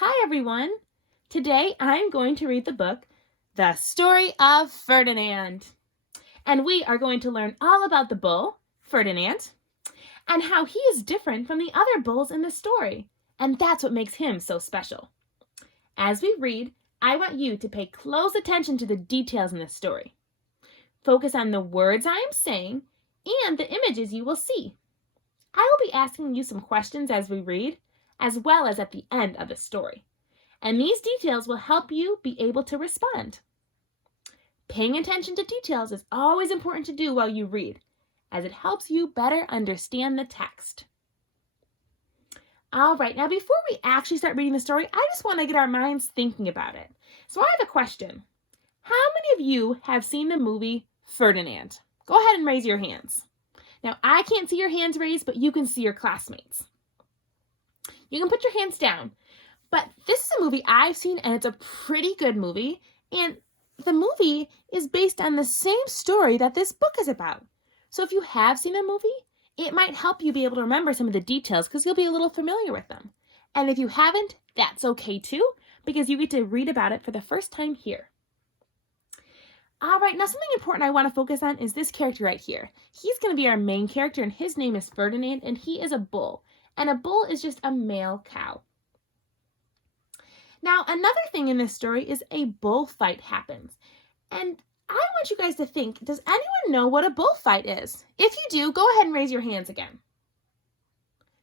Hi everyone! Today I'm going to read the book, The Story of Ferdinand. And we are going to learn all about the bull, Ferdinand, and how he is different from the other bulls in the story. And that's what makes him so special. As we read, I want you to pay close attention to the details in this story. Focus on the words I am saying and the images you will see. I will be asking you some questions as we read, as well as at the end of the story. And these details will help you be able to respond. Paying attention to details is always important to do while you read, as it helps you better understand the text. All right, now before we actually start reading the story, I just want to get our minds thinking about it. So I have a question. How many of you have seen the movie Ferdinand? Go ahead and raise your hands. Now, I can't see your hands raised, but you can see your classmates. You can put your hands down. But this is a movie I've seen, and it's a pretty good movie. And the movie is based on the same story that this book is about. So if you have seen a movie, it might help you be able to remember some of the details because you'll be a little familiar with them. And if you haven't, that's okay too, because you get to read about it for the first time here. All right, now something important I want to focus on is this character right here. He's going to be our main character, and his name is Ferdinand, and he is a bull. And a bull is just a male cow. Now, another thing in this story is a bullfight happens. And I want you guys to think, does anyone know what a bullfight is? If you do, go ahead and raise your hands again.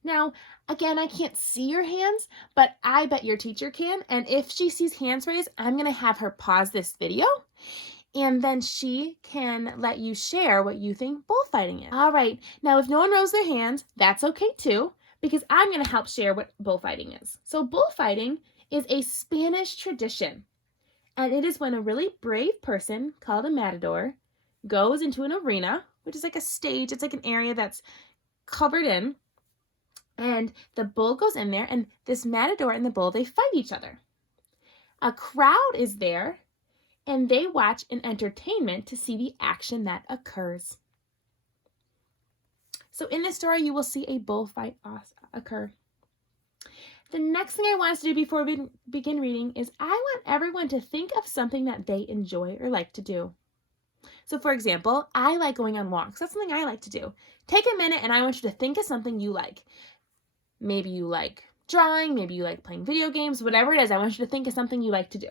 Now, again, I can't see your hands, but I bet your teacher can. And if she sees hands raised, I'm going to have her pause this video. And then she can let you share what you think bullfighting is. All right, now if no one rose their hands, that's okay too, because I'm going to help share what bullfighting is. So bullfighting is a Spanish tradition, and it is when a really brave person called a matador goes into an arena, which is like a stage. It's like an area that's covered in, and the bull goes in there, and this matador and the bull, they fight each other. A crowd is there, and they watch an entertainment to see the action that occurs. So in this story, you will see a bullfight occur. The next thing I want us to do before we begin reading is I want everyone to think of something that they enjoy or like to do. So for example, I like going on walks. That's something I like to do. Take a minute and I want you to think of something you like. Maybe you like drawing, maybe you like playing video games, whatever it is, I want you to think of something you like to do.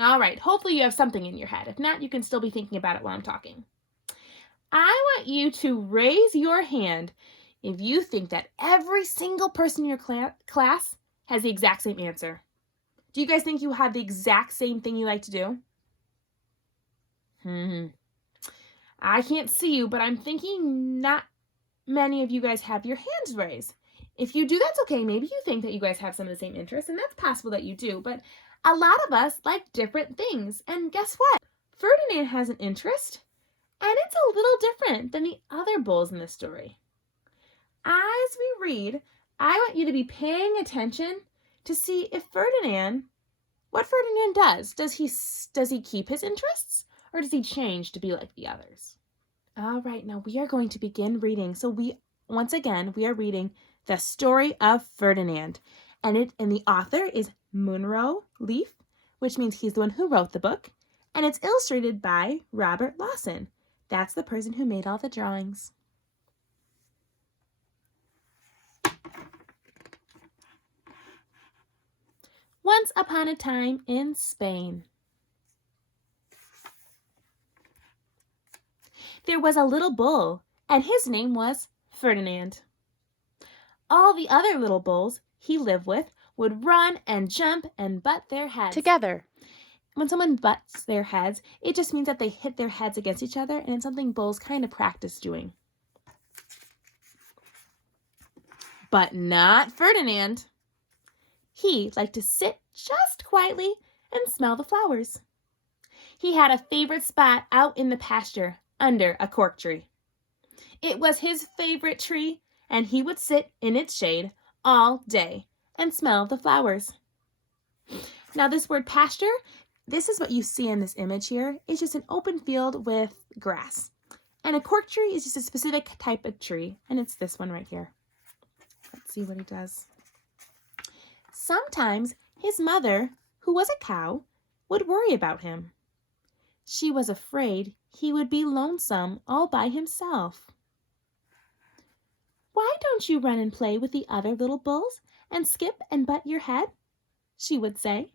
All right, hopefully you have something in your head. If not, you can still be thinking about it while I'm talking. I want you to raise your hand if you think that every single person in your class has the exact same answer. Do you guys think you have the exact same thing you like to do? I can't see you, but I'm thinking not many of you guys have your hands raised. If you do, that's okay. Maybe you think that you guys have some of the same interests, and that's possible that you do, but a lot of us like different things. And guess what? Ferdinand has an interest, and it's a little different than the other bulls in this story. As we read, I want you to be paying attention to see if what Ferdinand does. Does he keep his interests, or does he change to be like the others? All right, now we are going to begin reading. So once again, we are reading The Story of Ferdinand, and the author is Munro, which means he's the one who wrote the book, and it's illustrated by Robert Lawson. That's the person who made all the drawings. Once upon a time in Spain, there was a little bull, and his name was Ferdinand. All the other little bulls he lived with would run and jump and butt their heads together. When someone butts their heads, it just means that they hit their heads against each other, and it's something bulls kind of practice doing. But not Ferdinand. He liked to sit just quietly and smell the flowers. He had a favorite spot out in the pasture under a cork tree. It was his favorite tree, and he would sit in its shade all day and smell the flowers. Now this word pasture, this is what you see in this image here. It's just an open field with grass. And a cork tree is just a specific type of tree, and it's this one right here. Let's see what he does. Sometimes his mother, who was a cow, would worry about him. She was afraid he would be lonesome all by himself. Why don't you run and play with the other little bulls and skip and butt your head? She would say.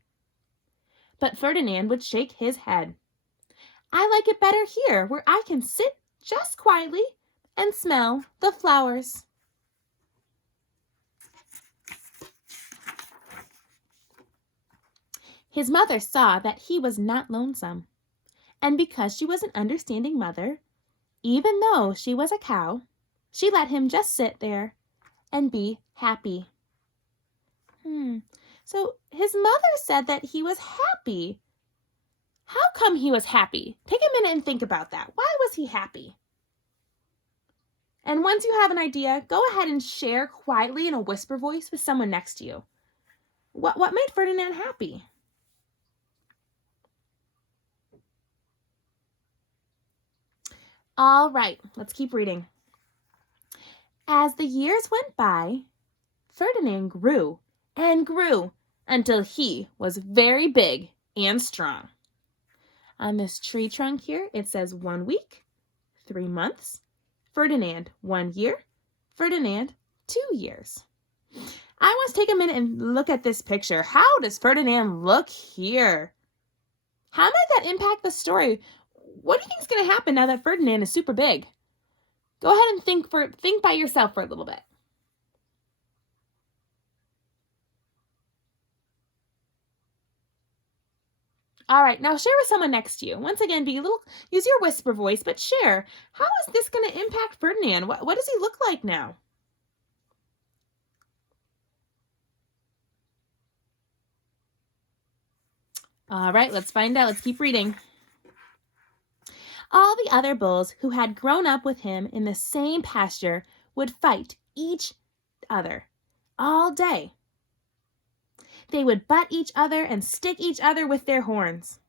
But Ferdinand would shake his head. I like it better here, where I can sit just quietly and smell the flowers. His mother saw that he was not lonesome, and because she was an understanding mother, even though she was a cow, she let him just sit there and be happy. So his mother said that he was happy. How come he was happy? Take a minute and think about that. Why was he happy? And once you have an idea, go ahead and share quietly in a whisper voice with someone next to you. What made Ferdinand happy? All right, let's keep reading. As the years went by, Ferdinand grew and grew until he was very big and strong. On this tree trunk here, it says 1 week, 3 months, Ferdinand 1 year, Ferdinand 2 years. I want to take a minute and look at this picture. How does Ferdinand look here? How might that impact the story? What do you think is going to happen now that Ferdinand is super big? Go ahead and think by yourself for a little bit. All right, now share with someone next to you. Once again, use your whisper voice, but share. How is this going to impact Ferdinand? What does he look like now? All right, let's find out. Let's keep reading. All the other bulls who had grown up with him in the same pasture would fight each other all day. They would butt each other and stick each other with their horns.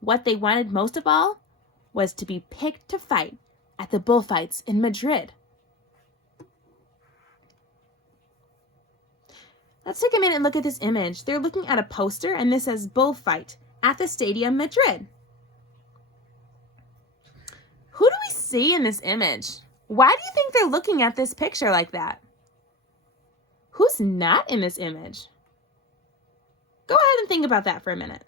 What they wanted most of all was to be picked to fight at the bullfights in Madrid. Let's take a minute and look at this image. They're looking at a poster and this says bullfight at the Stadium Madrid. Who do we see in this image? Why do you think they're looking at this picture like that? Who's not in this image? Go ahead and think about that for a minute.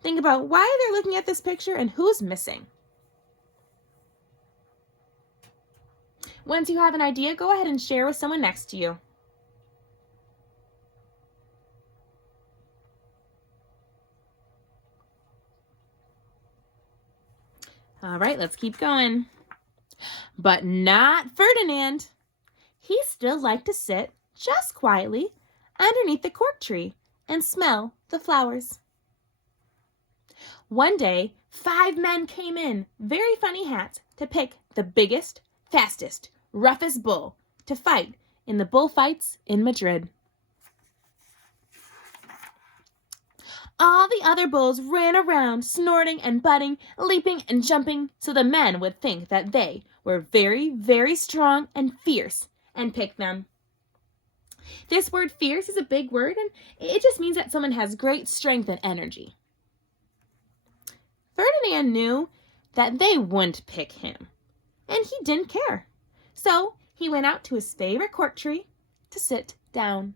Think about why they're looking at this picture and who's missing. Once you have an idea, go ahead and share with someone next to you. All right, let's keep going. But not Ferdinand. He still liked to sit just quietly underneath the cork tree and smell the flowers. One day, 5 men came in, very funny hats, to pick the biggest, fastest, roughest bull to fight in the bullfights in Madrid. All the other bulls ran around, snorting and butting, leaping and jumping, so the men would think that they were very, very strong and fierce and pick them. This word fierce is a big word, and it just means that someone has great strength and energy. Ferdinand knew that they wouldn't pick him, and he didn't care. So he went out to his favorite cork tree to sit down.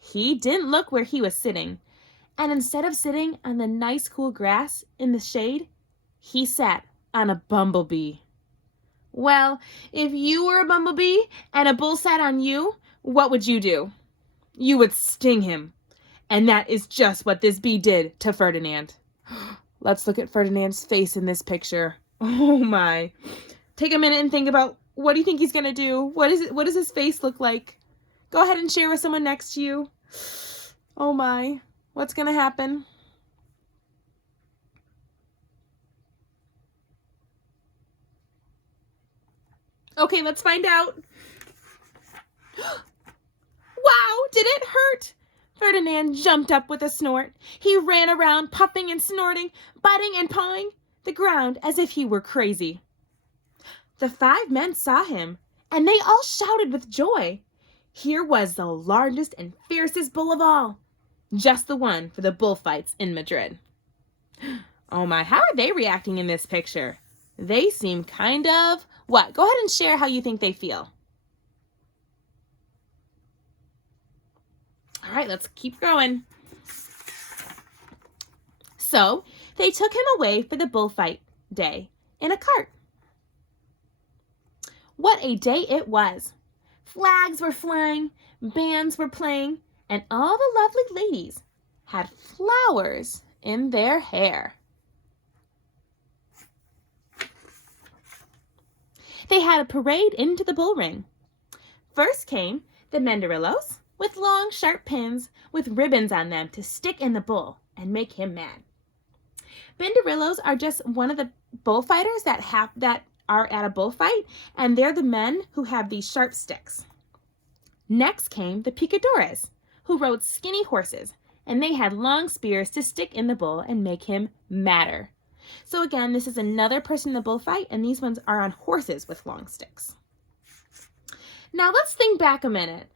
He didn't look where he was sitting, and instead of sitting on the nice cool grass in the shade, he sat on a bumblebee. Well, if you were a bumblebee and a bull sat on you, what would you do? You would sting him. And that is just what this bee did to Ferdinand. Let's look at Ferdinand's face in this picture. Oh my. Take a minute and think about, what do you think he's going to do? What does his face look like? Go ahead and share with someone next to you. Oh my. What's going to happen? Okay, let's find out. Wow, did it hurt? Ferdinand jumped up with a snort. He ran around, puffing and snorting, butting and pawing the ground as if he were crazy. The 5 men saw him, and they all shouted with joy. Here was the largest and fiercest bull of all, just the one for the bullfights in Madrid. Oh my, how are they reacting in this picture? They seem kind of, what? Go ahead and share how you think they feel. All right, let's keep going. So they took him away for the bullfight day in a cart. What a day it was! Flags were flying, bands were playing, and all the lovely ladies had flowers in their hair. They had a parade into the bull ring. First came the Mandarillos with long, sharp pins with ribbons on them to stick in the bull and make him mad. Banderillos are just one of the bullfighters that are at a bullfight, and they're the men who have these sharp sticks. Next came the picadores, who rode skinny horses, and they had long spears to stick in the bull and make him madder. So again, this is another person in the bullfight, and these ones are on horses with long sticks. Now let's think back a minute.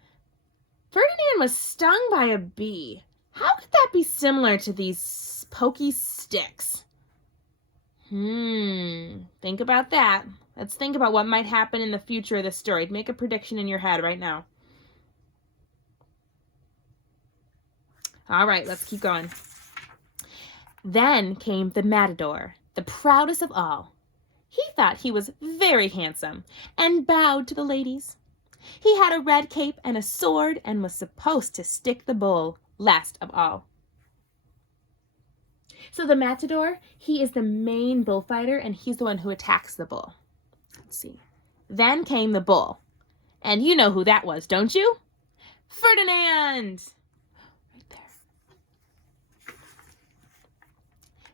Ferdinand was stung by a bee. How could that be similar to these pokey sticks? Think about that. Let's think about what might happen in the future of the story. Make a prediction in your head right now. All right, let's keep going. Then came the matador, the proudest of all. He thought he was very handsome and bowed to the ladies. He had a red cape and a sword and was supposed to stick the bull last of all. So the matador, he is the main bullfighter, and he's the one who attacks the bull. Let's see. Then came the bull. And you know who that was, don't you? Ferdinand! Right there.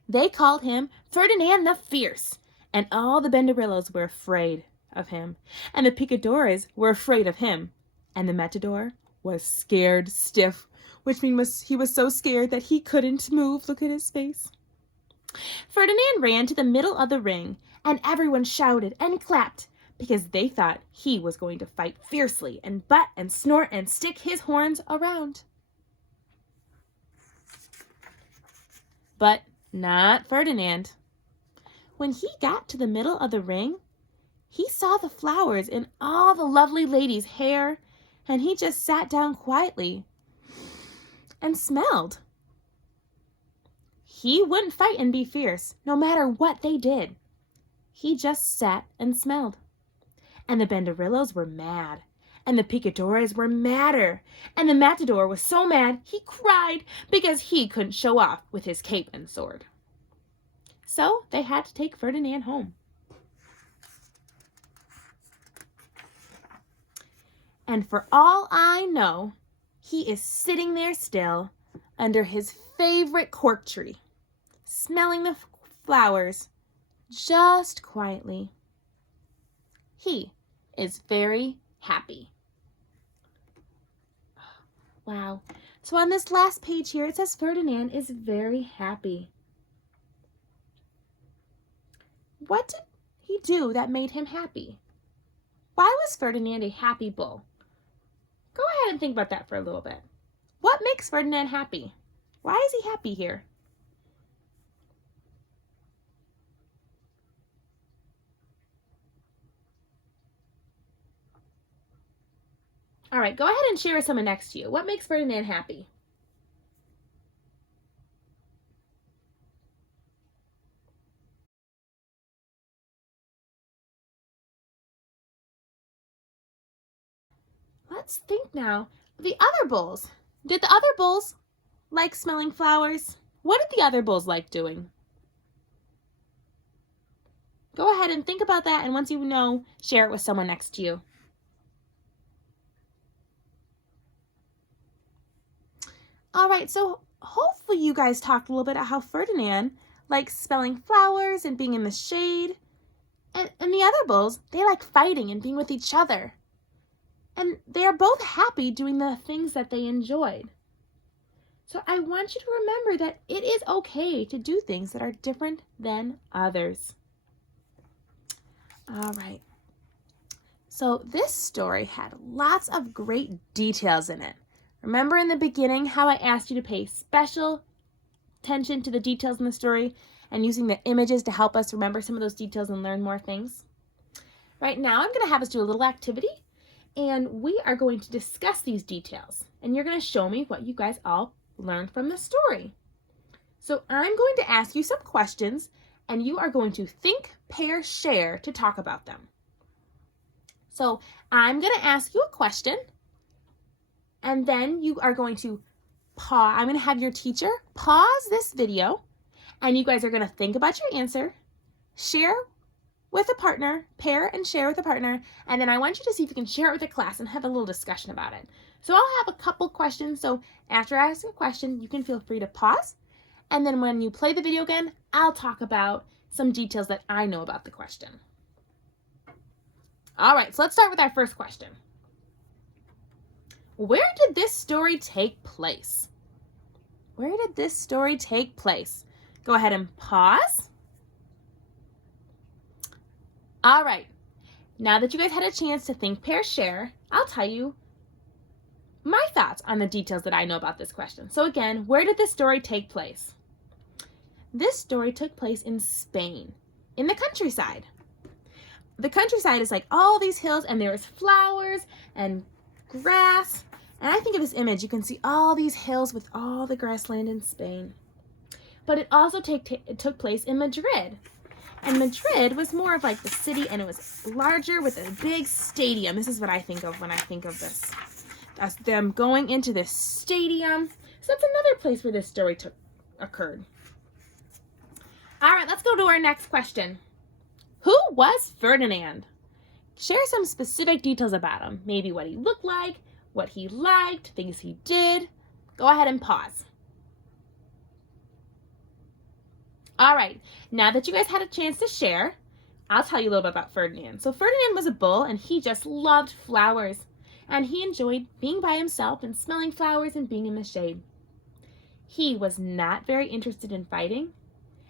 They called him Ferdinand the Fierce, and all the Banderillos were afraid of him, and the picadores were afraid of him, and the matador was scared stiff, which means he was so scared that he couldn't move. Look at his face. Ferdinand ran to the middle of the ring, and everyone shouted and clapped because they thought he was going to fight fiercely and butt and snort and stick his horns around. But not Ferdinand. When he got to the middle of the ring, he saw the flowers in all the lovely ladies' hair, and he just sat down quietly and smelled. He wouldn't fight and be fierce, no matter what they did. He just sat and smelled. And the Banderillos were mad, and the picadores were madder, and the matador was so mad he cried because he couldn't show off with his cape and sword. So they had to take Ferdinand home. And for all I know, he is sitting there still under his favorite cork tree, smelling the flowers just quietly. He is very happy. Wow. So on this last page here, it says Ferdinand is very happy. What did he do that made him happy? Why was Ferdinand a happy bull? Go ahead and think about that for a little bit. What makes Ferdinand happy? Why is he happy here? All right, go ahead and share with someone next to you. What makes Ferdinand happy? Let's think now. The other bulls. Did the other bulls like smelling flowers? What did the other bulls like doing? Go ahead and think about that, and once you know, share it with someone next to you. All right, so hopefully you guys talked a little bit about how Ferdinand likes smelling flowers and being in the shade. And the other bulls, they like fighting and being with each other. And they are both happy doing the things that they enjoyed. So I want you to remember that it is okay to do things that are different than others. All right. So this story had lots of great details in it. Remember in the beginning how I asked you to pay special attention to the details in the story and using the images to help us remember some of those details and learn more things? Right now I'm going to have us do a little activity, and we are going to discuss these details, and you're going to show me what you guys all learned from the story. So I'm going to ask you some questions, and you are going to think, pair, share to talk about them. So I'm going to ask you a question, and then you are going to pause. I'm going to have your teacher pause this video, and you guys are going to think about your answer, share with a partner, pair and share with a partner, and then I want you to see if you can share it with a class and have a little discussion about it. So I'll have a couple questions, so after I ask a question, you can feel free to pause, and then when you play the video again, I'll talk about some details that I know about the question. All right, so let's start with our first question. Where did this story take place? Where did this story take place? Go ahead and pause. All right, now that you guys had a chance to think, pair, share, I'll tell you my thoughts on the details that I know about this question. So again, where did this story take place? This story took place in Spain, in the countryside. The countryside is like all these hills, and there was flowers and grass. And I think of this image, you can see all these hills with all the grassland in Spain. But it also took place in Madrid. And Madrid was more of like the city, and it was larger with a big stadium. This is what I think of when I think of this. That's them going into this stadium. So that's another place where this story occurred. All right, let's go to our next question. Who was Ferdinand? Share some specific details about him. Maybe what he looked like, what he liked, things he did. Go ahead and pause. All right, now that you guys had a chance to share, I'll tell you a little bit about Ferdinand. So Ferdinand was a bull, and he just loved flowers. And he enjoyed being by himself and smelling flowers and being in the shade. He was not very interested in fighting,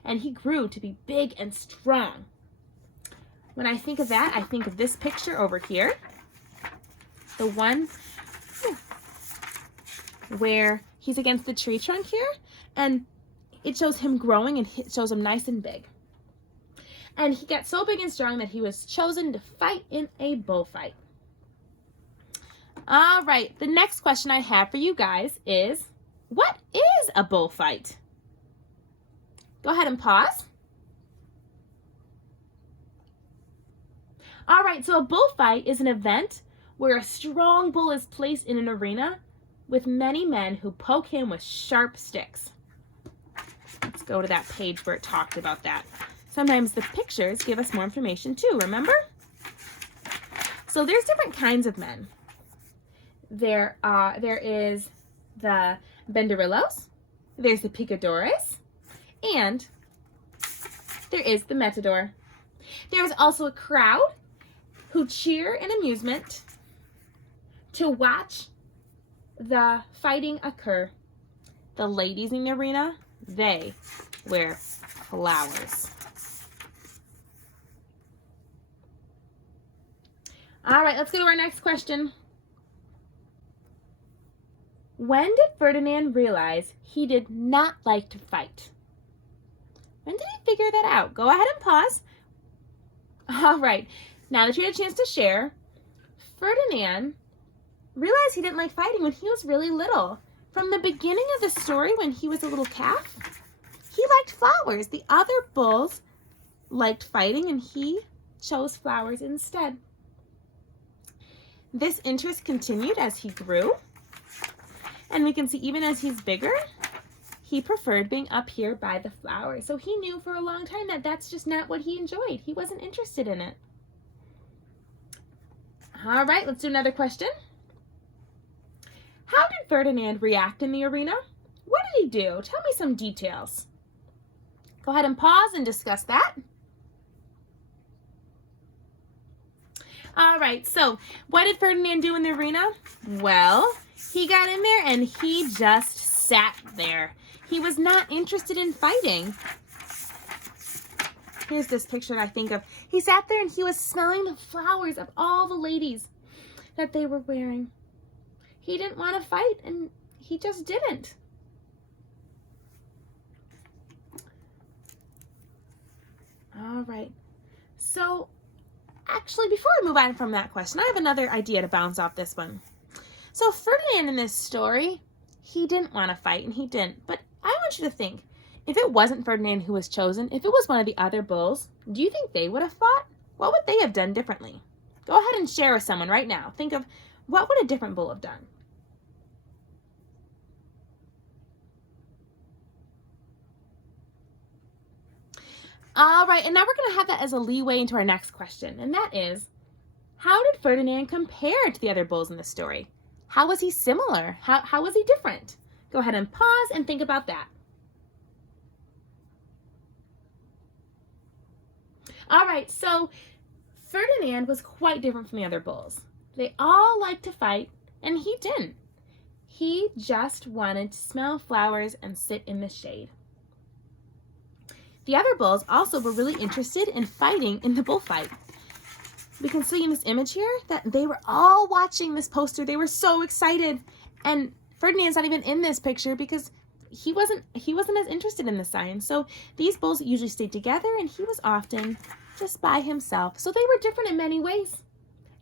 and he grew to be big and strong. When I think of that, I think of this picture over here. The one where he's against the tree trunk here, and it shows him growing, and it shows him nice and big. And he got so big and strong that he was chosen to fight in a bullfight. All right, the next question I have for you guys is, what is a bullfight? Go ahead and pause. All right, so a bullfight is an event where a strong bull is placed in an arena with many men who poke him with sharp sticks. Let's go to that page where it talked about that. Sometimes the pictures give us more information too, remember? So there's different kinds of men. There is the banderilleros, there's the picadores, and there is the matador. There is also a crowd who cheer in amusement to watch the fighting occur. The ladies in the arena, they wear flowers. All right, let's go to our next question. When did Ferdinand realize he did not like to fight? When did he figure that out? Go ahead and pause. All right, now that you had a chance to share, Ferdinand realized he didn't like fighting when he was really little. From the beginning of the story, when he was a little calf, he liked flowers. The other bulls liked fighting, and he chose flowers instead. This interest continued as he grew. And we can see even as he's bigger, he preferred being up here by the flowers. So he knew for a long time that that's just not what he enjoyed. He wasn't interested in it. All right, let's do another question. How did Ferdinand react in the arena? What did he do? Tell me some details. Go ahead and pause and discuss that. All right, so what did Ferdinand do in the arena? Well, he got in there and he just sat there. He was not interested in fighting. here's this picture that I think of. He sat there and he was smelling the flowers of all the ladies that they were wearing. He didn't want to fight, and he just didn't. All right. So, actually, before I move on from that question, I have another idea to bounce off this one. So, Ferdinand in this story, he didn't want to fight, and he didn't. But I want you to think, if it wasn't Ferdinand who was chosen, if it was one of the other bulls, do you think they would have fought? What would they have done differently? Go ahead and share with someone right now. Think of, what would a different bull have done? All right, and now we're going to have that as a leeway into our next question, and that is, how did Ferdinand compare to the other bulls in the story? How was he similar? How was he different? Go ahead and pause and think about that. All right, so Ferdinand was quite different from the other bulls. They all liked to fight, and he didn't. He just wanted to smell flowers and sit in the shade. The other bulls also were really interested in fighting in the bullfight. We can see in this image here that they were all watching this poster. They were so excited. And Ferdinand's not even in this picture because he wasn't as interested in the sign. So these bulls usually stayed together, and he was often just by himself. So they were different in many ways.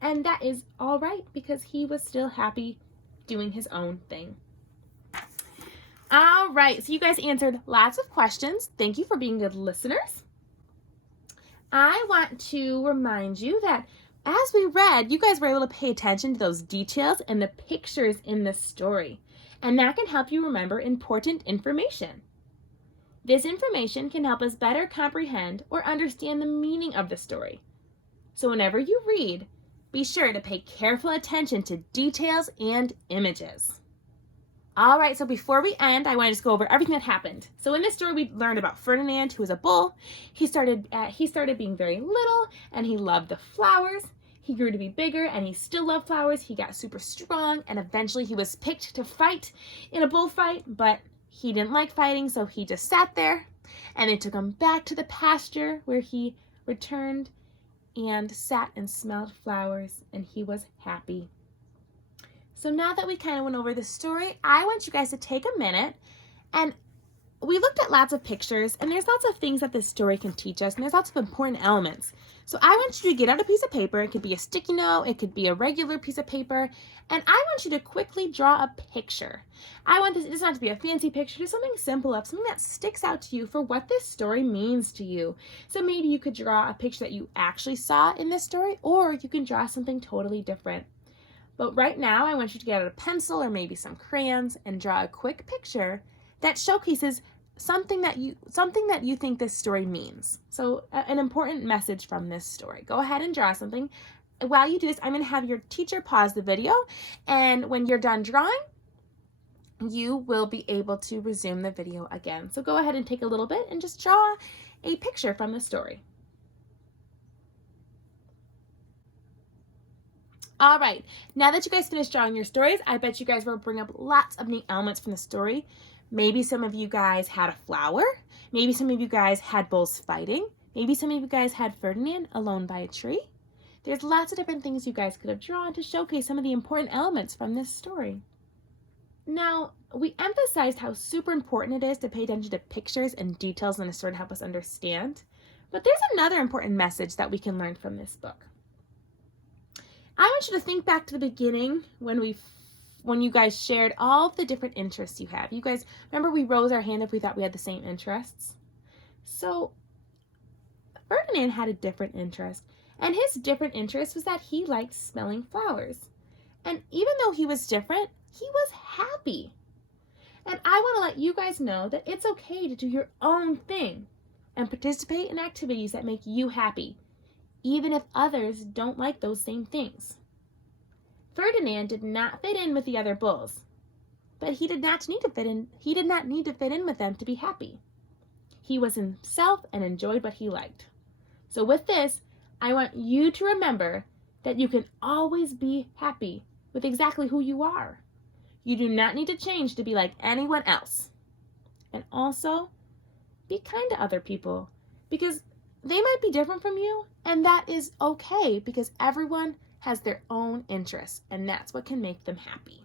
And that is all right because he was still happy doing his own thing. All right, so you guys answered lots of questions. Thank you for being good listeners. I want to remind you that as we read, you guys were able to pay attention to those details and the pictures in the story. And that can help you remember important information. This information can help us better comprehend or understand the meaning of the story. So whenever you read, be sure to pay careful attention to details and images. All right, so before we end, I want to just go over everything that happened. So in this story, we learned about Ferdinand, who was a bull. He started being very little, and he loved the flowers. He grew to be bigger, and he still loved flowers. He got super strong, and eventually he was picked to fight in a bullfight, but he didn't like fighting, so he just sat there, and they took him back to the pasture where he returned and sat and smelled flowers, and he was happy. So now that we kind of went over the story, I want you guys to take a minute, and we looked at lots of pictures, and there's lots of things that this story can teach us, and there's lots of important elements. So I want you to get out a piece of paper. It could be a sticky note, it could be a regular piece of paper, and I want you to quickly draw a picture. I want this, it doesn't have to be a fancy picture, just something simple, something that sticks out to you for what this story means to you. So maybe you could draw a picture that you actually saw in this story, or you can draw something totally different. But right now, I want you to get out a pencil or maybe some crayons and draw a quick picture that showcases something that you think this story means. So an important message from this story. Go ahead and draw something. While you do this, I'm going to have your teacher pause the video, and when you're done drawing, you will be able to resume the video again. So go ahead and take a little bit and just draw a picture from the story. All right, now that you guys finished drawing your stories, I bet you guys will bring up lots of neat elements from the story. Maybe some of you guys had a flower. Maybe some of you guys had bulls fighting. Maybe some of you guys had Ferdinand alone by a tree. There's lots of different things you guys could have drawn to showcase some of the important elements from this story. Now, we emphasized how super important it is to pay attention to pictures and details in a story to help us understand. But there's another important message that we can learn from this book. I want you to think back to the beginning when you guys shared all the different interests you have. You guys, remember we rose our hand if we thought we had the same interests? So Ferdinand had a different interest, and his different interest was that he liked smelling flowers. And even though he was different, he was happy. And I want to let you guys know that it's okay to do your own thing and participate in activities that make you happy, even if others don't like those same things. Ferdinand did not fit in with the other bulls, but he did not need to fit in. He did not need to fit in with them to be happy. He was himself and enjoyed what he liked. So with this, I want you to remember that you can always be happy with exactly who you are. You do not need to change to be like anyone else. And also, be kind to other people, because they might be different from you, and that is okay because everyone has their own interests, and that's what can make them happy.